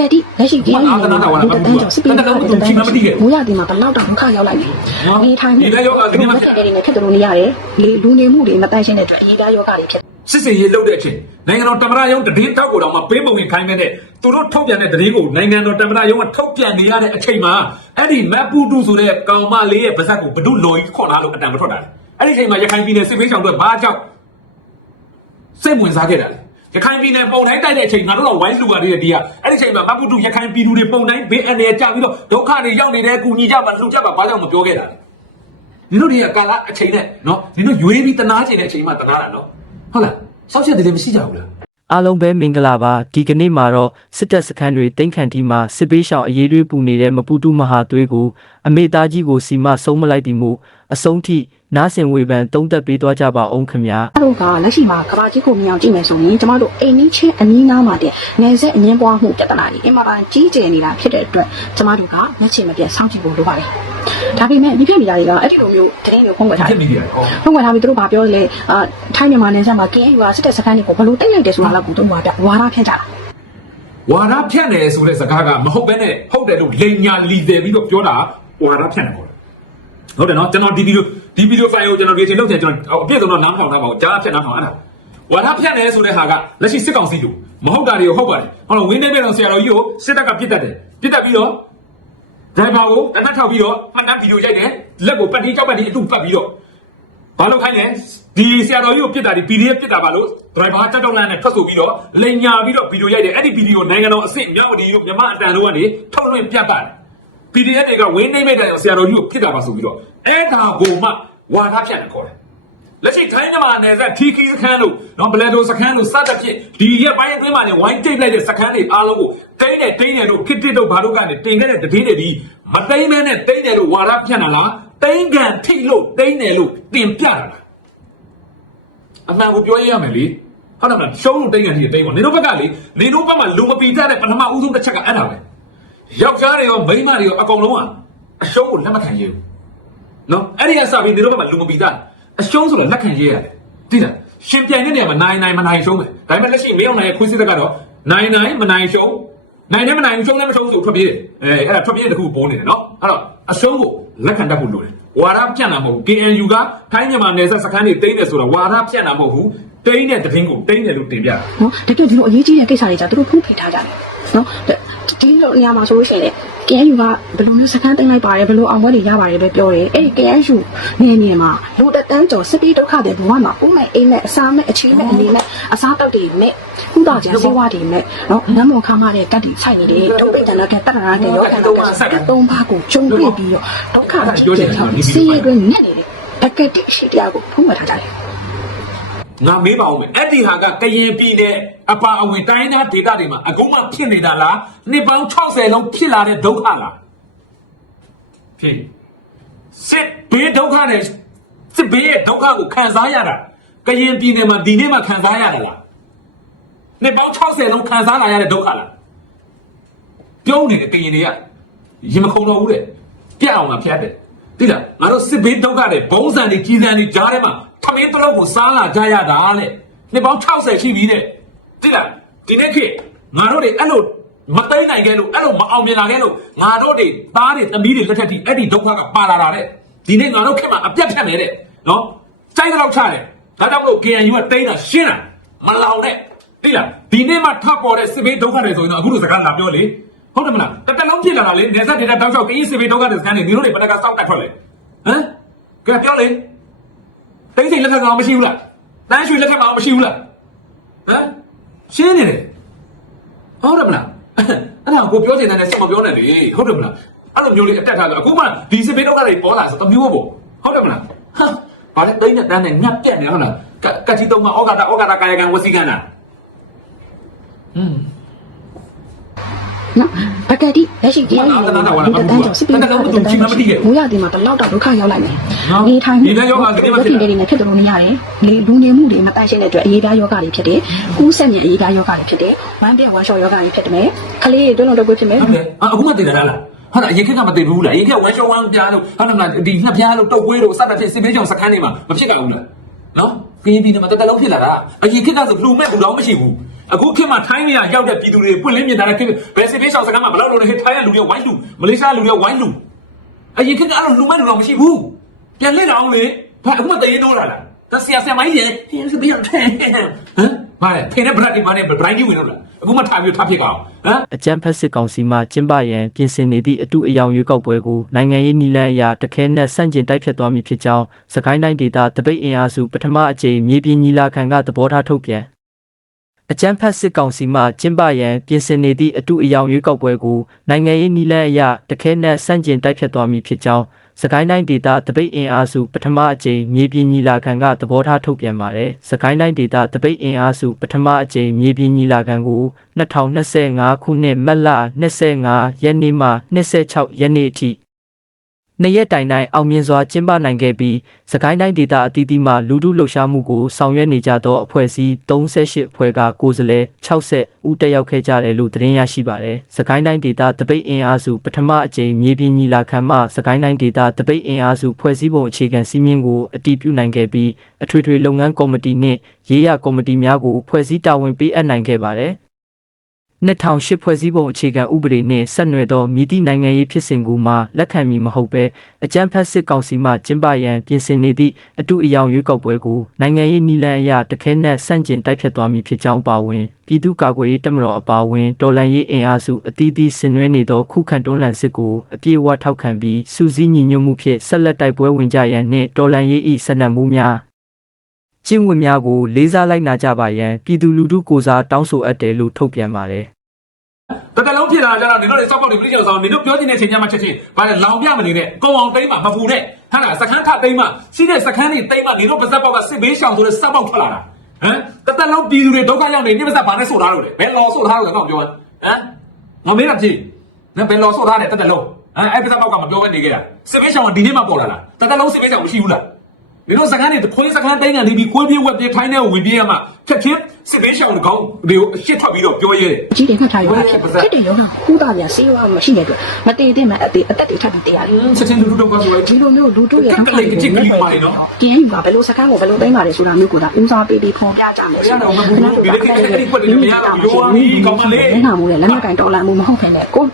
ကယ်တိလက်ရှိကြီးဟိုကအာသနာတော်ကလည်းတန်းကျော်စစ်ပေးတန်းကျော်သူချင်းမသိခဲ့ဘူးမိုးရတင်မှာဘလောက်တောင်ဒုက္ခရောက်လိုက်လဲနော်နေထိုင်မှုဒီလည်းယောဂဒီနေ့မှဖြစ်တယ်နေဖြစ်တယ်လို့နေရတယ်လေလူနေမှုတွေမတန့်ရှင်းတဲ့အတွက်အရေးသားယောဂတွေဖြစ်စစ်စင်ရေးလုပ်တဲ့အချိန်နိုင်ငံတော်တမရယုံတည်င်းတောက်ကိုတော့မှပေးပုံရင်ခိုင်းမဲ့တဲ့သူတို့ထုတ်ပြန်တဲ့တည်င်းကိုနိုင်ငံတော်တမရယုံကထုတ်ပြန်နေရတဲ့အချိန်မှာအဲ့ဒီမက်ပူတူဆိုတဲ့ကောင်မလေးရဲ့ပါဇက်ကိုဘဒုလော်ကြီးခေါ်လာလို့အတန်မထွက်တာလေအဲ့ဒီအချိန်မှာရခိုင်ပြည်နယ်စစ်ပေးဆောင်တွေဘာကြောင့်စိတ်ဝင်စားခဲ့တာလေ ရခိုင်ပြည်နယ်ပုံတိုင်းတိုက်တဲ့အချိန်ငါတို့တော့ဝိုင်းလူပါသေးတယ်ဒီကအဲ့ဒီအချိန်မှာမက်ပူတူရခိုင်ပြည်သူတွေပုံတိုင်းဘေးအန္တရာယ်ကြပြီးတော့ဒုက္ခတွေရောက်နေတဲ့အကူညီကြပါလူကြပါဘာကြောင့်မပြောခဲ့တာလဲနင်တို့တွေကကာလအချိန်နဲ့နော်နင်တို့ရွေးပြီးတနာချိန်တဲ့အချိန်မှတနာတာနော်ဟုတ်လားစောက်ချက်တည်းမရှိကြဘူးလားအားလုံးပဲမင်္ဂလာပါဒီကနေ့မှာတော့စစ်တပ်စခန်းတွေတင်ခန့်တီမှာစစ်ပေးရှောင်အရေးတွေပူနေတဲ့မပူတူမဟာသွေးကိုအမေသားကြီးကိုစီမဆုံးမလိုက်တီမှုအဆုံးထိ နားဆင်ဝေဖန်တုံးသက်ပေးသွားကြပါအောင်ခင်ဗျာအဲ့တို့ကလက်ရှိမှာကဘာကြီးကိုမြင်အောင်ကြည့်မယ်ဆိုရင်ကျမတို့အိမ်နီးချင်းအနီးနားမှာတဲ့နယ်ဆက်အငင်းပွားမှုပြဿနာတွေအင်မတန်ကြီးကျယ်နေတာဖြစ်တဲ့အတွက်ကျမတို့ကမျက်ခြေမပြတ်စောင့်ကြည့်ဖို့လိုပါတယ်ဒါပေမဲ့ဒီဖြစ်နေတာတွေကအဲ့ဒီလိုမျိုးတရင်တွေဖုံးကွယ်ထားတဖြစ်ယ်နေတယ်ဟောဖုံးကွယ်ထားပြီးသူတို့ဘာပြောလဲအာထိုင်းမြန်မာနယ်စပ်မှာ KNU ကစစ်တပ်စခန်းတွေကိုဘယ်လိုတိတ်လိုက်တယ်ဆိုတာလောက်ကိုသူတို့ကပြဝါဒဖြန့်ကြတာဝါရဖြန့်တယ်ဆိုတဲ့စကားကမဟုတ်ဘဲနဲ့ဟုတ်တယ်လို့လိန်ညာလီတယ်ပြီးတော့ပြောတာဝါရဖြန့်တယ်ပေါ့ဟုတ်တယ်နော်ကျွန်တော်ဒီဗီဒီယို ဒီဗီဒီယိုဖိုင်ကိုကျွန်တော်ဒီအချိန်လောက်ချင်ကျွန်တော်အပြည့်စုံတော့နားမထောင်တာပါဘူးကြားဖြန့်နားထောင်အဲ့ဒါဝါရဖြန့်တယ်ဆိုတဲ့ဟာကလက်ရှိစစ်ကောင်စီတို့မဟုတ်တာတွေကိုဟုတ်ပါတယ်ဟုတ်လားဝင်းနေပြည်တော်ဆရာတော်ကြီးကိုစစ်တပ်ကပြစ်တတ်တယ်ပြစ်တတ်ပြီးတော့ဒရိုင်ဘာကိုတနက်ထောက်ပြီးတော့မှတ်တမ်းဗီဒီယိုရိုက်တယ်လက်ကိုပတ်တီးကြောက်ပတ်တီးအတူပတ်ပြီးတော့ဘာလို့ခိုင်းလဲဒီဆရာတော်ကြီးကိုပြစ်တာဒီ PDF ပြစ်တာပါလို့ဒရိုင်ဘာတက်တောက်လန်းနဲ့ထွက်ဆိုပြီးတော့လိန်ညာပြီးတော့ဗီဒီယိုရိုက်တယ်အဲ့ဒီဗီဒီယိုနိုင်ငံတော်အဆင့်မြောက်ဒီတို့မြန်မာအတန်တို့ကနေထုတ်လွှင့်ပြတ်ပါတယ် PDF တွေကဝင်းနေမိတဲ့ဆရာတော်ကြီးကိုပြစ်တာပါဆိုပြီးတော့အဲ့ဒါကိုမှ ဝါဒဖြန့်တယ်ခေါ်တယ်လက်ရှိထိုင်းမြန်မာနယ်စပ်ထီခီစခန်းလို့နော်ဘလက်ဒိုစခန်းလို့စသဖြင့်ဒီရက်ပိုင်းအတွင်းမှာနေဝိုင်းတိတ်လိုက်တဲ့စခန်းတွေအားလုံးကိုတိမ့်တယ်တိမ့်တယ်လို့ခစ်တစ်တို့ဘာတို့ကနေတင်ခဲ့တဲ့တည်င်းတွေဒီမတိမ့်မဲနဲ့တိမ့်တယ်လို့ဝါဒဖြန့်တာလားတိမ့်ကန်ထိလို့တိမ့်တယ်လို့တင်ပြတာလားအမှန်ကိုပြောရရမယ်လေဟုတ်တယ်မလားရှုံးလို့တိမ့်ကန်ထိတိမ့်ပါနေတို့ဘက်ကလေနေတို့ဘက်မှာလူမပီတတ်တဲ့ပထမဦးဆုံးတစ်ချက်ကအဲ့ဒါပဲယောက်ျားတွေရောမိန်းမတွေရောအကုန်လုံးကအရှုံးကိုလက်မခံရဘူး နော်အဲ့ဒီကစပြီးနေတော့မှလူမပီသားအရှုံးဆိုတော့လက်ခံရရတယ်သိလားရှင်ပြိုင်တဲ့နေရာမှာနိုင်နိုင်မနိုင်ရှုံးမယ်ဒါပေမဲ့လက်ရှိမင်းအောင်နိုင်ရဲ့ခွေးစစ်သက်ကတော့နိုင်နိုင်မနိုင်ရှုံးနိုင်တယ်မနိုင်ရှုံးလည်းမရှုံးဆိုထွက်ပြေးတယ်အဲအဲ့ဒါထွက်ပြေးတဲ့တစ်ခုပေါ်နေတယ်နော်အဲ့တော့အရှုံးကိုလက်ခံတတ်ဖို့လိုတယ်ဝါရပြန့်တာမဟုတ်ဘူး KNU ကထိုင်းမြန်မာနယ်စပ်စခန်းတွေတိမ့်တယ်ဆိုတော့ဝါရပြန့်တာမဟုတ်ဘူးတိမ့်တဲ့တည်င်းကိုတိမ့်တယ်လို့တင်ပြတာနော်တကယ်ဒီလိုအရေးကြီးတဲ့ကိစ္စတွေကြသူတို့ဖုံးဖိထားကြတယ်နော် ဒီလိုနေရာမှာဆိုလို့ရှိရင် KNU ကဘယ်လိုမျိုးစခန်းတင်လိုက်ပါတယ်ဘယ်လိုအောင်ပွဲတွေရပါတယ်ပဲပြောတယ်အဲ့ဒီ KNU နေနေမှာလူတက်တန်းကျော်စစ်ပြီးဒုက္ခတွေဘဝမှာဥမဲ့အိမ်မဲ့အစားမဲ့အခြေမဲ့အနေမဲ့အစားတောက်တွေမဲ့ခုတော့ကျန်စေဝါတွေမဲ့နော်နမ်းမော်ခါမတဲ့တက်တွေဆိုင်နေတယ်တုံးပိတ်တန်တဲ့တက်တရာတဲ့ရောခံတဲ့သုံးပါးကိုကျုံတွေ့ပြီးတော့ဒုက္ခကြီးကျယ်တာစီးရဲတွင်နဲ့နေတယ်တကယ်တိရှိတရားကိုဖုံးမထားကြတယ် ငါမေးပါဦးမယ်အဲ့ဒီဟာကကရင်ပြည်နယ်အပါအဝင်တိုင်းသားဒေသတွေမှာအခုမှဖြစ်နေတာလားနှစ်ပေါင်း60လုံးဖြစ်လာတဲ့ဒုက္ခလားဖြစ်စစ်ဘေးဒုက္ခနဲ့စစ်ဘေးရဲ့ဒုက္ခကိုခံစားရတာကရင်ပြည်နယ်မှာဒီနေ့မှခံစားရတာလားနှစ်ပေါင်း60လုံးခံစားလာရတဲ့ဒုက္ခလားပြုံးနေတဲ့ကရင်တွေကရင်မခုန်တော့ဘူးတဲ့ပြက်အောင်ငါဖျက်တယ်သိလားငါတို့စစ်ဘေးဒုက္ခတွေဘုံစံတွေကြီးစံတွေကြားထဲမှာ ထမင်းတလုံးကိုစားလာကြရတာလေနှစ်ပေါင်း60ရှိပြီတဲ့သိလားဒီနေ့ခေတ်ငါတို့တွေအဲ့လိုမသိမ့်နိုင်ခဲ့လို့အဲ့လိုမအောင်မြင်လာခဲ့လို့ငါတို့တွေသားတွေသမီးတွေလက်ထက်ထိအဲ့ဒီဒုက္ခကပါလာတာတဲ့ဒီနေ့ငါတို့ခေတ်မှာအပြတ်ဖြတ်နေတဲ့နော်စိုက်တော့ချတယ်ဒါကြောင့်မလို့ KNU ကတိန်းတာရှင်းတာမလောင်နဲ့သိလားဒီနေ့မှထပ်ပေါ်တဲ့စစ်ဘေးဒုက္ခတွေဆိုရင်တော့အခုလိုစကားလာပြောလေဟုတ်တယ်မလားတစ်တလုံးပြစ်လာတာလေနေဆက်ဒေတာတောက်လျှောက်ကရင်စစ်ဘေးဒုက္ခတွေစကန်နေဒီလိုတွေဘယ်ကစောက်တက်ထွက်လဲဟမ်ကဲပြောလေ တိတ်စိတ်လက်ထက်ကောင်မရှိဘူးလားတန်းရွှေလက်ထက်ကောင်မရှိဘူးလားဟမ်ရှင်းနေတယ်ဟုတ်တယ်မလားအဲ့ဒါကိုပြောချင်တယ်နဲ့စက်မပြောနဲ့လေဟုတ်တယ်မလားအဲ့လိုမျိုးလေးအတက်ထားလို့အခုမှဒီစစ်ဘေးတော့ကတွေပေါ်လာဆိုတမျိုးပေါ့ဟုတ်တယ်မလားဟာဘာလဲတိတ်နဲ့တန်းနဲ့ညက်ပြက်နေဟုတ်လားကကတိတုံးကဩဃတာဩဃတာကာယကံဝစီကံနာဟွန်း နော်ပကတိလက်ရှိတရားရည်တက်တန်းကျော်စစ်ပြီးမိုးရတင်မှာဘလောက်တော့ဒုက္ခရောက်လိုက်မယ်နေထိုင်မှုဖြစ်တယ်နေဖြစ်တယ်လို့နေရတယ်လေလူနေမှုတွေမတန့်ရှင်းတဲ့အတွက်အရေးပြားယောဂတွေဖြစ်တယ်ကူးဆက်မြအရေးပြားယောဂတွေဖြစ်တယ်ဝမ်းပြဝမ်းလျှော်ယောဂတွေဖြစ်တယ်ခလေးတွေတွန်းလုံးတော့ဖြစ်မယ်ဟုတ်တယ်အခုမှတည်တယ်လားဟာအရင်ခက်ကမတည်ဘူးလားအရင်ခက်ဝမ်းရှောင်းဝမ်းပြားလို့ဟုတ်တယ်မလားဒီငှက်ပြားလို့တုတ်ကွေးလို့စသဖြင့်စစ်ဘေးကြောင်စခန်းတွေမှာမဖြစ်ကြဘူးလားနော်ကင်းပြည်နယ်မှာတက်တက်လုံးဖြစ်လာတာအရင်ခက်ကဆိုလူမဲ့ဘူးတော့မရှိဘူး အခုခေတ်မှာထိုင်းနေရရောက်တဲ့ပြည်သူတွေပွင့်လင်းမြင်တာတဲ့ခေတ်ဘယ်စစ်ပေးဆောင်စကားမှာဘလောက်လုံးလဲထိုင်းရလူတွေဝိုင်းလူမလေးရှားလူတွေဝိုင်းလူအရင်ခေတ်ကအဲ့လိုလူမဲ့လူတော့မရှိဘူးပြန်လက်အောင်လေဘာအခုမှတရင်တော့လာလားဒါဆရာဆရာမကြီးရေဟင်းစပီးရဟမ်ဘာလဲဖေနဲ့ဗရက်ဒီမာနဲ့ဘရိုင်းကြီးဝင်တော့လားအခုမှထားပြီးထားဖြစ်ကောင်ဟမ်အကြမ်းဖက်စစ်ကောင်စီမှကျင်းပရန်ပြင်ဆင်နေသည့်အတူအယောင်ရွေးကောက်ပွဲကိုနိုင်ငံရေးနည်းလမ်းအရတခဲနဲ့ဆန့်ကျင်တိုက်ဖြတ်သွားမည်ဖြစ်ကြောင်းစကိုင်းတိုင်းဒေသတပိတ်အင်အားစုပထမအကြိမ်မြေပြင်ညီလာခံကသဘောထားထုတ်ပြန် အကြမ်းဖက်စစ်ကောင်စီမှကျင်းပရန်ပြင်ဆင်နေသည့်အတူအယောင်ရွေးကောက်ပွဲကိုနိုင်ငံရေးနည်းလမ်းအရတခဲနဲ့ဆန့်ကျင်တိုက်ဖြတ်သွားမည်ဖြစ်ကြောင်းစကိုင်းတိုင်းဒေသတပိတ်အင်အားစုပထမအကြိမ်မြေပြင်ညီလာခံကသဘောထားထုတ်ပြန်ပါတယ်။စကိုင်းတိုင်းဒေသတပိတ်အင်အားစုပထမအကြိမ်မြေပြင်ညီလာခံကို2025ခုနှစ်မတ်လ25ရက်နေ့မှ26ရက်နေ့အထိ နှစ်ရက်တိုင်တိုင်အောင်မြင်စွာကျင်းပနိုင်ခဲ့ပြီးစကိုင်းတိုင်းဒေသအသီးသီးမှလူထုလှုပ်ရှားမှုကိုဆောင်ရွက်နေကြသောအဖွဲ့အစည်း38အဖွဲ့ကကိုယ်စားလှယ်60ဦးတက်ရောက်ခဲ့ကြတယ်လို့သတင်းရရှိပါတယ်။စကိုင်းတိုင်းဒေသတပိတ်အင်အားစုပထမအကြိမ်မြေပြင်ညီလာခံမှစကိုင်းတိုင်းဒေသတပိတ်အင်အားစုဖွဲ့စည်းပုံအခြေခံစည်းမျဉ်းကိုအတည်ပြုနိုင်ခဲ့ပြီးအထွေထွေလုပ်ငန်းကော်မတီနှင့်ရေးရကော်မတီများကိုဖွဲ့စည်းတာဝန်ပေးအပ်နိုင်ခဲ့ပါတယ်။ 2008ဖွဲ့စည်းပုံအခြေခံဥပဒေနှင့်ဆက်နွယ်သောမြည်သည့်နိုင်ငံရေးဖြစ်စဉ်ကိုမှလက်ခံမည်မဟုတ်ဘဲအကြမ်းဖက်စစ်ကောင်စီမှကျင်းပရန်ပြင်ဆင်နေသည့်အတူအယောင်ရွေးကောက်ပွဲကိုနိုင်ငံရေးနည်းလမ်းအရတခဲနက်ဆန့်ကျင်တိုက်ဖြတ်သွားမည်ဖြစ်ကြောင်းပါဝင်ပြည်သူ့ကာကွယ်ရေးတပ်မတော်အပါအဝင်တော်လှန်ရေးအင်အားစုအသီးသီးဆင်နွှဲနေသောခုခံတွန်းလှန်စစ်ကိုအပြည့်အဝထောက်ခံပြီးစူးစီးညီညွတ်မှုဖြင့်ဆက်လက်တိုက်ပွဲဝင်ကြရန်နှင့်တော်လှန်ရေး၏ဆက်နက်မှုများ ကျင့်ဝတ်များကိုလေးစားလိုက်နာကြပါရန်ပြည်သူလူထုကိုယ်စားတောင်းဆိုအပ်တယ်လို့ထုတ်ပြန်ပါတယ်တကယ်လုံးဖြစ်လာကြတော့နင်တို့တွေစောက်ပေါက်တွေပြိကျအောင်ဆောင်နင်တို့ပြောချင်တဲ့အချိန်ညမှာချက်ချင်းဘာလဲလောင်ပြမနေနဲ့ကုံအောင်သိမ်းမှာမပူနဲ့ဟာလားစခန်းထသိမ်းမှာရှိတဲ့စခန်းတွေသိမ်းမှာနင်တို့ပါဇက်ပေါက်ကစစ်ဘေးရှောင်ဆိုတဲ့စက်ပေါက်ထွက်လာတာဟမ်တသက်လုံးပြည်သူတွေဒုက္ခရောက်နေနေပါဇက်ဘာနဲ့ဆိုထားလို့လဲဘယ်လော်ဆိုထားလို့လဲငါပြောဟမ်ငါမေးတာဖြစ်နော်ဘယ်လော်ဆိုထားတယ်တသက်လုံးဟမ်အဲ့ပါဇက်ပေါက်ကမပြောဘဲနေခဲ့တာစစ်ဘေးရှောင်ကဒီနေ့မှပေါ်လာလားတသက်လုံးစစ်ဘေးရှောင်မရှိဘူးလား နင်တို့စကန်းတွေခွေးစကန်းတိုင်းကနေပြီးခွေးပြေးဝက်ပြေးထိုင်းတဲ့ဝင်ပြေးရမှာဖြတ်ချင်းစစ်ဘေးရှောင်ကောင်းတွေကိုအရှစ်ထွက်ပြီးတော့ပြောရဲတယ်အကြီးတယ်ခတ်ထားရောဖြစ်ဖြစ်တယ်ရောကခူးတာပြန်ဆေးဝါးမရှိတဲ့အတွက်မတည်တဲ့မှာအသေးအသက်တွေထပ်ပြီးတရားတယ်ချက်ချင်းလူလူတော့ဆိုရဲဒီလိုမျိုးလူတို့ရဲ့ကက်ကလေးကချစ်ကလေးပါလေနော်ကျင်းယူတာဘယ်လိုစကားကိုဘယ်လိုသိမ်းပါတယ်ဆိုတာမျိုးကိုဒါဦးစားပေးပြီးဖော်ပြကြမယ်ရတော့မဘူးဒီလေးကအဲ့ဒီကွက်တွေမရတော့ရောဝါမီကောင်းမလေးလက်နာမှုနဲ့လက်နက်ကင်တော်လာမှုမဟုတ်ခင်လေကို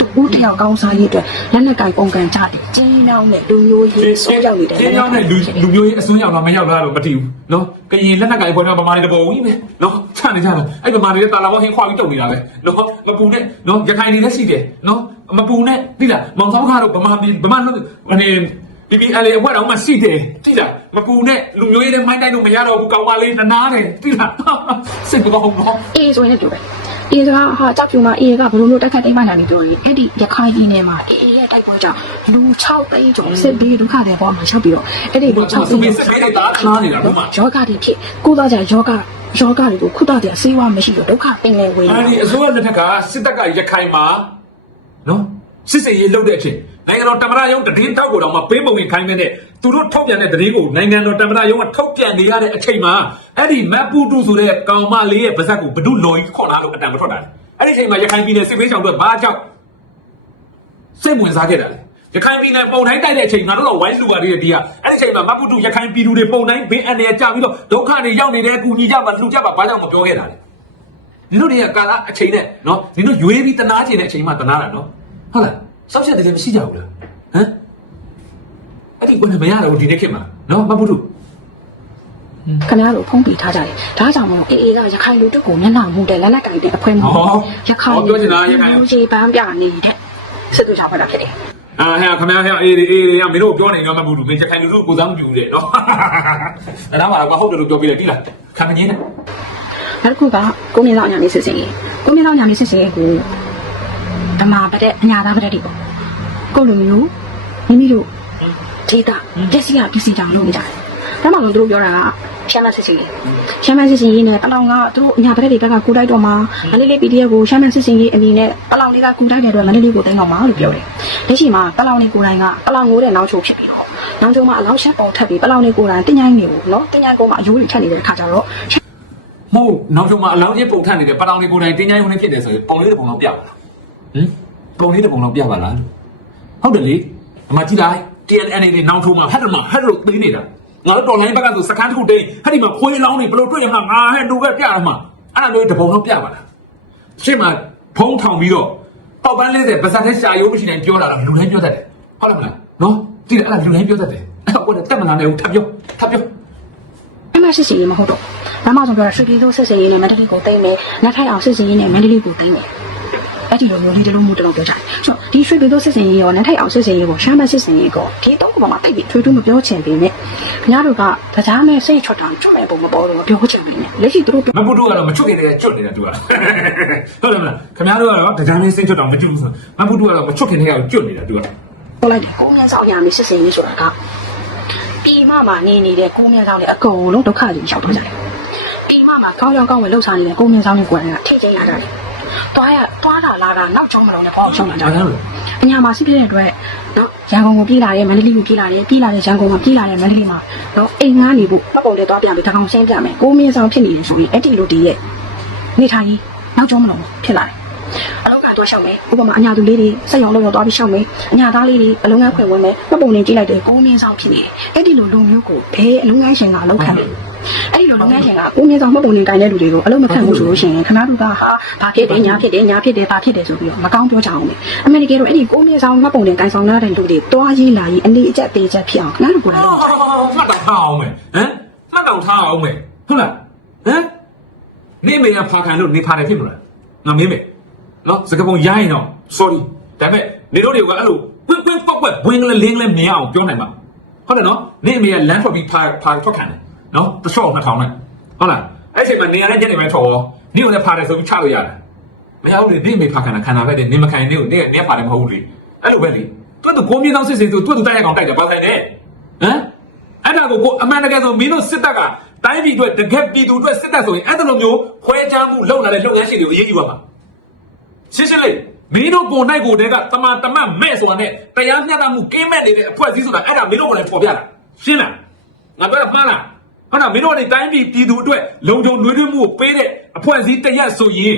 တူတယောက်ကောင်းစားရေးအတွက်လက်နက်ကင်ပုံကန်ကြတယ်ကျင်းနှောင်းနဲ့လူမျိုးရေးဆိုးရောက်နေတယ်ကျင်းရောက်တဲ့လူလူမျိုးရေးအစွန်းရောက်တော့မရောက်လာတော့မတည်ဘူးနော်ကရင်လက်နက်ကင်ဖွဲ့တော့ဗမာတွေတပေါ်ဝီးပဲနော်ချနေကြတာအဲ့ဗမာတွေတာလာဘောဟင်းခွာပြီးတုတ်နေတာပဲနော်မပူနဲ့နော်ရခိုင်တွေလည်းရှိတယ်နော်မပူနဲ့တိလားမောင်ဆောင်ခါတော့ဗမာပြည်ဗမာလူအနေဒီဒီအလေအဝက်တော့မှရှိတယ်တိလားမပူနဲ့လူမျိုးရေးနဲ့မိုင်းတိုက်လို့မရတော့ဘူးကောင်းပါလေနားတယ်တိလားစိတ်ကောင်းတော့အေးဆိုရင်လည်းပြောပဲ အေးကဟာကြောက်ဖြူမှာအေးကဘယ်လိုမျိုးတက်ခတ်တိတ်မှနိုင်နေပြောရင်အဲ့ဒီရခိုင်ပြည်နယ်မှာအေးရဲ့တိုက်ပွဲကြောင့်လူ6သိန်းကျော်စစ်ဘေးဒုက္ခတွေပေါ်မှာရောက်ပြီးတော့အဲ့ဒီလူ6သိန်းစစ်ဘေးတွေတားခါနေတာဘုမယောဂတွေဖြစ်ကိုသားကြယောဂယောဂတွေကိုခုတတဲ့ဆေးဝါးမရှိတော့ဒုက္ခပင်လယ်ဝေးအဲဒီအစိုးရလက်ထက်ကစစ်တပ်ကရခိုင်မှာနော်စစ်စေးရေးလုပ်တဲ့အချိန်နိုင်ငံတော်တမရယုံတည်င်းတောက်ကိုတော့မှပေးပုံရင်ခိုင်းနေတဲ့ သူတို့ထုတ်ပြန်တဲ့တည်င်းကိုနိုင်ငံတော်တမရယုံကထုတ်ပြန်နေရတဲ့အချိန်မှာအဲ့ဒီမက်ပူတူဆိုတဲ့ကောင်မလေးရဲ့ဗဇက်ကိုဘဒုလော်ကြီးခေါ်လာလို့အတန်မထွက်တာလေအဲ့ဒီအချိန်မှာရခိုင်ပြည်နယ်စစ်ဘေးရှောင်တို့ဘာကြောင့်စိတ်ဝင်စားခဲ့တာလေရခိုင်ပြည်နယ်ပုံတိုင်းတိုက်တဲ့အချိန်ငါတို့တော့ဝိုင်းလူပါသေးတယ်ဒီကအဲ့ဒီအချိန်မှာမက်ပူတူရခိုင်ပြည်သူတွေပုံတိုင်းဘေးအန္တရာယ်ကြပြီးတော့ဒုက္ခတွေရောက်နေတဲ့အကူကြီးကြမှာလှူကြပါဘာကြောင့်မပြောခဲ့တာလဲနင်တို့တွေကကာလအချိန်နဲ့နော်နင်တို့ရွေးပြီးတနာကျင်တဲ့အချိန်မှတနာတာနော်ဟုတ်လားစောက်ချက်တည်းလည်းမရှိကြဘူးလားဟမ် အဲ့ဒီဘယ်နဲ့မရတော့ဘူးဒီနေ့ခေတ်မှာနော်မပုထုခင်ဗျားတို့ဖုံးပြထားကြတယ်ဒါကြောင့်မို့အေးအေးကရခိုင်လူတို့ကိုမျက်နှာမူတဲ့လက်နက်ကင်တဲ့အဖွဲမှာရခိုင်လူကြီးပန်းပြနေတဲ့စစ်သူချောင်းဖက်တာဖြစ်တယ်အာဟဲ့ခမရဟဲ့အေးအေးအေးမင်းတို့ပြောနေတော့မပုထုမင်းချက်ခိုင်လူတို့ကိုစားမပြူတဲ့နော်အဲ့ဒါမှတော့ဟုတ်တယ်လို့ပြောပြတယ်တိလားခံမငင်းနဲ့နောက်တစ်ခုကကိုမြင့်လောက်ညာနေစစ်စင်ကြီးကိုမြင့်လောက်ညာနေစစ်စင်ကြီးကိုဓမ္မပတဲ့အညာသားပတဲ့ဒီပေါ့ကိုလိုမျိုးမိမိတို့ ဒေတာပစ္စည်းကပစ္စည်းတောင်လုပ်နေကြတယ်ဒါမှမဟုတ်သူတို့ပြောတာကရှမ်းမစစ်စင်ကြီးရှမ်းမစစ်စင်ကြီးနဲ့ပလောင်ကသူတို့အညာပတဲ့တွေဘက်ကကိုတိုက်တော့မှာမလေးလေး PDF ကိုရှမ်းမစစ်စင်ကြီးအနေနဲ့ပလောင်တွေကကိုတိုက်တဲ့အတွက်မလေးလေးကိုတင်တော့မှာလို့ပြောတယ်လက်ရှိမှာပလောင်တွေကိုယ်တိုင်ကပလောင်ငိုးတဲ့နောက်ချိုဖြစ်ပြီးတော့နောက်ချိုမှာအလောင်းရှက်ပုံထပ်ပြီးပလောင်တွေကိုယ်တိုင်တင်ញိုင်းနေဘူးနော်တင်ញိုင်းကုန်းမှာအယိုးတွေထက်နေတဲ့အခါကျတော့မဟုတ်နောက်ဆုံးမှအလောင်းကြီးပုံထပ်နေတယ်ပတောင်တွေကိုယ်တိုင်တင်းချိုင်းဝင်နေဖြစ်တယ်ဆိုရင်ပုံလေးတစ်ပုံလောက်ပြပါလားဟင်ပုံလေးတစ်ပုံလောက်ပြပါလားဟုတ်တယ်လေအမကြည့်လိုက် TNN တွေနောက်ထုံးမှာဟဲ့တယ်မှာဟဲ့လို့သိနေတာငါတို့တော်လိုင်းဘက်ကဆိုစကန်တစ်ခုတိန်ဟဲ့ဒီမှာခွေးလောင်းနေဘလို့တွေ့ရမှာငါဟဲ့လူပဲပြရမှာဟအဲ့ဒါမျိုးတပုံတော့ပြပါလားရှေ့မှာဖုံးထောင်ပြီးတော့ပေါက်ပန်း40ပါဇက်ထဲရှာရိုးမရှိနိုင်ပြောလာတာလူတိုင်းပြောတတ်တယ်ဟုတ်လားမလားနော်တိတယ်အဲ့ဒါလူတိုင်းပြောတတ်တယ်အဲ့တော့ကိုယ်တက်မလာနိုင်ဘူးထပ်ပြောထပ်ပြောအဲ့မှစစ်စင်ရေးမဟုတ်တော့ဘာမှဆုံးပြောတာရွှေပြည်သို့စစ်စင်ရေးနဲ့မန္တလေးကိုတိမ့်မယ်နတ်ထိုင်အောင်စစ်စင်ရေးနဲ့မန္တလေးကိုတိမ့်မယ် အဲ့ဒီလိုမျိုးလေးတလုံးမျိုးတလုံးပြောကြတယ်ဆိုတော့ဒီရွှေပြည်သို့စစ်စင်ရေးရောနတ်ထိုင်အောင်စစ်စင်ရေးကိုရှမ်းမစစ်စင်ရေးကိုဒီတော့ကမှတိတ်ပြီးထွေးထူးမပြောချင်ပေမဲ့ခင်ဗျားတို့ကတရားမဲ့စိတ်ချွတ်တာချွတ်မဲ့ပုံမပေါ်တော့ပြောချင်နေတယ်လက်ရှိသူတို့ပြောမပုတုကတော့မချွတ်ခင်တည်းကကျွတ်နေတာသူကဟုတ်တယ်မလားခင်ဗျားတို့ကတော့တကြမ်းလေးစိတ်ချွတ်တော့မကျွတ်ဘူးဆိုမပုတုကတော့မချွတ်ခင်တည်းကကျွတ်နေတာသူကပြောလိုက်တယ်ကိုမြန်းဆောင်ရမယ်စစ်စင်ရေးဆိုတာကပြည်မမှာနေနေတဲ့ကိုမြန်းဆောင်တွေအကုန်လုံးဒုက္ခတွေရောက်တော့ကြတယ်ပြည်မမှာကောင်းကြောင်ကောင်းဝင်လှုပ်ရှားနေတဲ့ကိုမြန်းဆောင်တွေကိုယ်ကထိတ်ကျင်းရကြတယ် တွားရတွားလာလာတာနောက်ကျုံးမလုံးနဲ့ပေါ့အောင်ရှုံးလာကြဒါတယ်ကလို့အညာမှာစစ်ပြတဲ့အတွက်နော်ရန်ကုန်ကိုပြေးလာတယ်မန္တလေးကိုပြေးလာတယ်ပြေးလာတဲ့ရန်ကုန်မှာပြေးလာတဲ့မန္တလေးမှာနော်အိမ်ငားနေဖို့မှတ်ပုံတွေသွားပြန်ပြီးတကောင်ရှင်းပြမယ်ကိုမြင့်ဆောင်ဖြစ်နေတယ်ဆိုရင်အဲ့ဒီလိုတည်းရဲ့နေထိုင်ရေးနောက်ကျုံးမလုံးဖြစ်လာတယ်အလောကတော့ရှောက်မယ်ဥပမာအညာသူလေးတွေစက်ရုံလုံးရောသွားပြီးရှောက်မယ်အညာသားလေးတွေအလုံးငန်းခွင့်ဝင်မယ်မှတ်ပုံတွေကြည့်လိုက်တယ်ကိုမြင့်ဆောင်ဖြစ်နေတယ်အဲ့ဒီလိုလူမျိုးကိုဘယ်အလုံးငန်းရှင်ကအလောက်ခံလဲ အဲ့ဒီလိုလုပ်ငန်းရှင်ကကိုမြင့်ဆောင်မှတ်ပုံတွေတိုင်တဲ့လူတွေကိုအလုံးမခံဘူးဆိုလို့ရှိရင်ခဏတို့ကဟာဘာဖြစ်တယ်ညာဖြစ်တယ်ညာဖြစ်တယ်ဘာဖြစ်တယ်ဆိုပြီးတော့မကောင်းပြောကြအောင်မယ်အမေရိကန်တို့အဲ့ဒီကိုမြင့်ဆောင်မှတ်ပုံတွေတိုင်ဆောင်တဲ့လူတွေတွားရေးလာရေးအနေအကျက်သေးချက်ဖြစ်အောင်ခဏတို့ကိုလည်းလုပ်ကြတယ်မှတ်တောင်ထားအောင်မယ်ဟမ်မှတ်တောင်ထားအောင်မယ်ဟုတ်လားဟမ်နေမေရဖာခံလို့နေဖာတယ်ဖြစ်မလားငါမင်းမေနော်စကပုံရိုင်းတော့ sorry ဒါပေမဲ့နေတို့တွေကအဲ့လိုကွင်းကွင်းပောက်ကွက်ဘွင်းကလေးလင်းလေးမြင်အောင်ပြောနိုင်မှာဟုတ်တယ်နော်နေမေရလမ်းထွက်ပြီးဖာဖာထွက်ခံတယ် နော်တချော့2000နဲ့ဟုတ်လားအဲ့ချိန်မှာနေရတဲ့ညနေပိုင်းထွက်ရောနေကိုလည်းဖာတယ်ဆိုပြီးချလို့ရတယ်မရဘူးလေနေမေဖာခံတာခံတာပဲလေနေမခံရင်နေကိုနေနေဖာတယ်မဟုတ်ဘူးလေအဲ့လိုပဲလေတွတ်တူကိုမြင်းသောစစ်စစ်ဆိုတွတ်တူတိုက်ရကောင်တိုက်တယ်ဘာဆိုင်တယ်ဟမ်အဲ့ဒါကိုကိုအမှန်တကယ်ဆိုမင်းတို့စစ်တပ်ကတိုင်းပြည်အတွက်တကယ်ပြည်သူအတွက်စစ်တပ်ဆိုရင်အဲ့ဒါလိုမျိုးခွဲခြားမှုလုပ်လာတဲ့လုပ်ငန်းရှင်တွေကိုအရေးယူရမှာရှင်းရှင်းလေးမင်းတို့ကိုနိုင်ကိုတည်းကတမန်တမတ်မဲ့ဆိုတာနဲ့တရားမျှတမှုကင်းမဲ့နေတဲ့အဖွဲ့အစည်းဆိုတာအဲ့ဒါမင်းတို့ကိုလည်းပေါ်ပြတာရှင်းလားငါပြောတာမှားလား ဟုတ်လားမင်းတို့ကနေတိုင်းပြည်ပြည်သူအတွက်လုံခြုံနှွေးထွေးမှုကိုပေးတဲ့အဖွဲ့အစည်းတစ်ရက်ဆိုရင်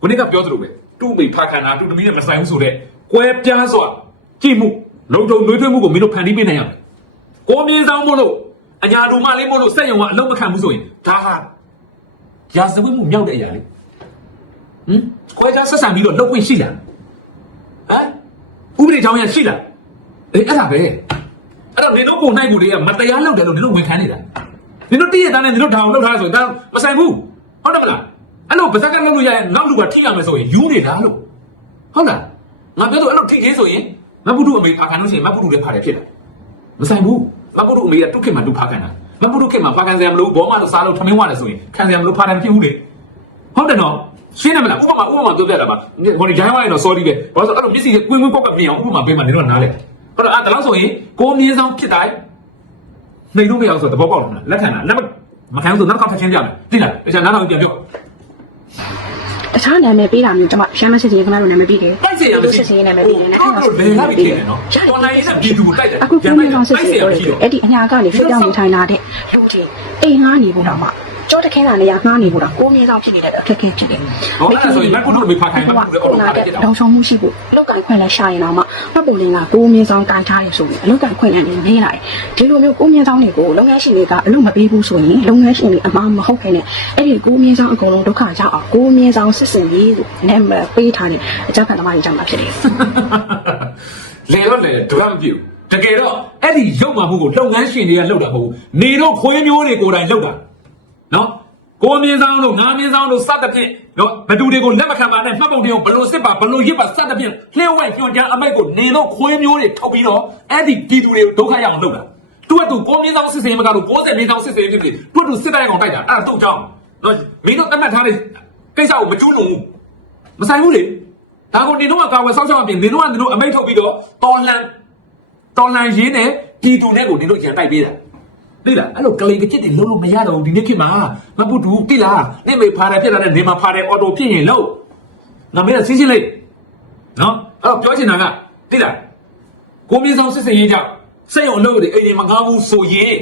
ခုနကပြောသလိုပဲတူမိဖခန္ဓာတူတမီးနဲ့မဆိုင်ဘူးဆိုတဲ့ကွဲပြားစွာကြည့်မှုလုံခြုံနှွေးထွေးမှုကိုမင်းတို့ဖန်တီးပေးနိုင်ရမယ်ကိုမြင်းဆောင်မို့လို့အညာလူမလေးမို့လို့စက်ရုံကအလုံးမခံဘူးဆိုရင်ဒါဟာရာဇဝတ်မှုမြောက်တဲ့အရာလေဟမ်ခွဲခြားဆက်ဆံပြီးတော့လုပ်ခွင့်ရှိလားဟမ်ဥပဒေကြောင်းရရှိလားအေးအဲ့ဒါပဲအဲ့တော့နေတို့ကိုနိုင်ကိုတွေကမတရားလုပ်တယ်လို့နေတို့ဝန်ခံနေတာ နေတို့တည့်ရတဲ့နဲ့နေတို့ထောင်လုပ်ထားဆိုရင်ဒါမဆိုင်ဘူးဟုတ်တယ်မလားအဲ့လိုဗဇက်ကလုပ်လို့ရရင်နောက်လူကထိရမယ်ဆိုရင်ယူနေတာလို့ဟုတ်လားငါပြောလို့အဲ့လိုထိသေးဆိုရင်မပုတုအမေဖာခံလို့ရှိရင်မပုတုလည်းဖာတယ်ဖြစ်တယ်မဆိုင်ဘူးမပုရုအမေကတုခင်မှာတူဖားခံတာမပုရုခင်မှာဖားခံစရာမလိုဘောမလို့စားလို့ထမင်းဝတယ်ဆိုရင်ခံစရာမလိုဖားတယ်မဖြစ်ဘူးလေဟုတ်တယ်နော်ရှင်းတယ်မလားဥပမာဥပမာပြောပြတာပါဟိုဒီဂျိုင်းဝိုင်းတော့ sorry ပဲဘာလို့ဆိုအဲ့လိုမျက်စိကွင်းကွင်းပေါက်ကမြင်အောင်ဥပမာပေးမှနေတော့နားလေဟုတ်တော့အဲ့ဒါလို့ဆိုရင်ကိုမြင်းဆောင်ဖြစ်တိုင်း နှိမ်လို့မရအောင်ဆိုတော့သဘောပေါက်လားလက်ခံလားလက်မခံဘူးဆိုနောက်တစ်ခါချက်ချင်းပြမယ်သိလားတခြားနားထောင်ပြန်ပြောတခြားနာမည်ပေးတာမျိုးကျွန်မရှမ်းမစစ်ရင်ကျွန်တော်နာမည်ပေးတယ်တိုက်စီရမစစ်ရင်နာမည်ပေးတယ်နော်အဲ့ဒါဘယ်လိုပေးတယ်နော်အွန်လိုင်းနဲ့ပြည်သူကိုတိုက်တယ်အခုပြန်လိုက်စစ်စစ်အဲ့ဒီအညာကနေဖြစ်ကြောင်ထိုင်လာတဲ့လူတွေအိမ်ငါနေပုံတော့မှ ကြောတခဲတာနေရာငားနေဖို့တော့ကိုမြင့်ဆောင်ဖြစ်နေတဲ့အခက်အခဲဖြစ်တယ်ဟောအဲ့ဒါဆိုရင်မပုရုအမေဖားခံမပုရုလည်းအော်နာဖားတတဲ့ယ်ဖြစ်တာတောင်ဆောင်မှုရှိဖို့အလောက်ကင်ခွင့်လဲရှာရင်တော့မှမှတ်ပုံလင်းကကိုမြင့်ဆောင်တိုင်ထားရဆိုရင်အလောက်ကင်ခွင့်လည်းနေလာတယ်ဒီလိုမျိုးကိုမြင့်ဆောင်တွေကိုလုပ်ငန်းရှင်တွေကအလုပ်မပေးဘူးဆိုရင်လုပ်ငန်းရှင်တွေအမှားမဟုတ်ခင်နဲ့အဲ့ဒီကိုမြင့်ဆောင်အကုန်လုံးဒုက္ခရောက်အောင်ကိုမြင့်ဆောင်စစ်စင်ရေးကိုနာမည်ပေးထားတဲ့အကြမ်းဖက်သမားတွေကြောင့်ပါဖြစ်တယ်လေတော့လေဒရမ်ပြူတကယ်တော့အဲ့ဒီရုပ်မှမှုကိုလုပ်ငန်းရှင်တွေကလုပ်တာမဟုတ်ဘူးနေတော့ခွေးမျိုးတွေကိုယ်တိုင်လုပ်တာ နော်ကိုမြင်းဆောင်တို့ငါမြင်းဆောင်တို့စသဖြင့်နော်ဘသူတွေကိုလက်မခံပါနဲ့မှတ်ပုံတင်ကိုဘလို့စစ်ပါဘလို့ရစ်ပါစသဖြင့်လျှို့ဝှက်ညွှန်ကြားအမိုက်ကိုနေတော့ခွေးမျိုးတွေထုတ်ပြီးတော့အဲ့ဒီပြည်သူတွေကိုဒုက္ခရအောင်လုပ်တာသူကသူကိုမြင်းဆောင်စစ်စင်မကတော့60မြင်းဆောင်စစ်စင်ဖြစ်ဖြစ်သူကသူစစ်တိုက်ကောင်တိုက်တာအဲ့ဒါသူ့ကြောင့်နော်မင်းတို့တတ်မှတ်ထားတဲ့ကိစ္စကိုမကျူးလွန်ဘူးမဆိုင်ဘူးလေဒါကိုနေတော့ကာဝယ်ဆောက်ရှောက်အပြင်နေတော့ကနေတော့အမိတ်ထုတ်ပြီးတော့တော်လန်တော်လန်ရင်းနဲ့ပြည်သူနဲ့ကိုနေတော့ရန်တိုက်ပေးတာ သိလားအဲ့လိုကလေးကကြစ်တွေလုံးလို့မရတော့ဘူးဒီနေ့ခေတ်မှာမပုတူသိလားနေမေဖာတယ်ဖြစ်လာတဲ့နေမှာဖာတယ်အော်တိုဖြစ်ရင်လို့ငါမင်းကစီးစီးလိုက်နော်အဲ့တော့ပြောချင်တာကသိလားကိုမင်းဆောင်စစ်စင်ရေးကြောင့်စိတ်ရုံအလုပ်တွေအိမ်တွေမကားဘူးဆိုရင်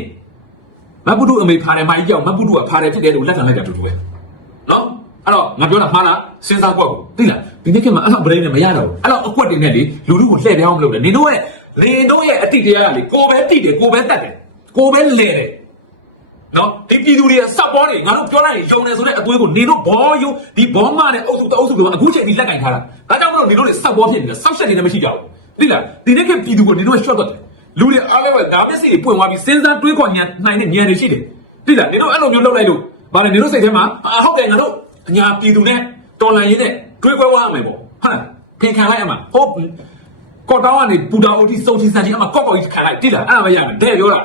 မပုတူအမေဖာတယ်မကြီးကြောင့်မပုတူကဖာတယ်ဖြစ်တယ်လို့လက်ခံလိုက်တာတူတူပဲနော်အဲ့တော့ငါပြောတာမှားလားစဉ်းစားကွက်ကိုသိလားဒီနေ့ကမှအဲ့လောက်ဗရိန်းနဲ့မရတော့ဘူးအဲ့လောက်အကွက်တွေနဲ့လေလူလူကိုလှည့်ပြောင်းမလုပ်နဲ့နေတို့ရဲ့နေတို့ရဲ့အတိတ်တရားကလေကိုပဲတိတယ်ကိုပဲတတ်တယ် ကိုပဲလဲတယ်နော်ဒီပြည်သူတွေရဲ့စပ်ပေါ်တွေငါတို့ပြောလိုက်ရင်ယုံတယ်ဆိုတဲ့အသွေးကိုနေတို့ဘောယုံဒီဘောမနဲ့အုပ်စုတအုပ်စုတော့အခုချိန်ဒီလက်ကင်ထားတာဒါကြောင့်မလို့နေတို့တွေစပ်ပေါ်ဖြစ်နေတာစောက်ရှက်နေလည်းမရှိကြဘူးသိလားဒီနေ့ကပြည်သူကိုနေတို့ကရှော့တော့တယ်လူတွေအားလည်းပဲဒါမျက်စိတွေပွင့်သွားပြီးစဉ်းစားတွေးခေါ်ညာနိုင်တဲ့ဉာဏ်တွေရှိတယ်သိလားနေတို့အဲ့လိုမျိုးလုပ်လိုက်လို့ဗါတယ်နေတို့စိတ်ထဲမှာအာဟုတ်တယ်ငါတို့အညာပြည်သူနဲ့တော်လန်ရင်းနဲ့တွေးခွဲသွားရမယ်ပေါ့ဟုတ်လားဖင်ခံလိုက်ရမှာဟုတ်ကော့တောင်းကနေပူတာအိုတီစုံချီစံချီအမကော့ကော်ကြီးခံလိုက်တိလားအဲ့ဒါပဲရမယ်တဲ့ပြောတာ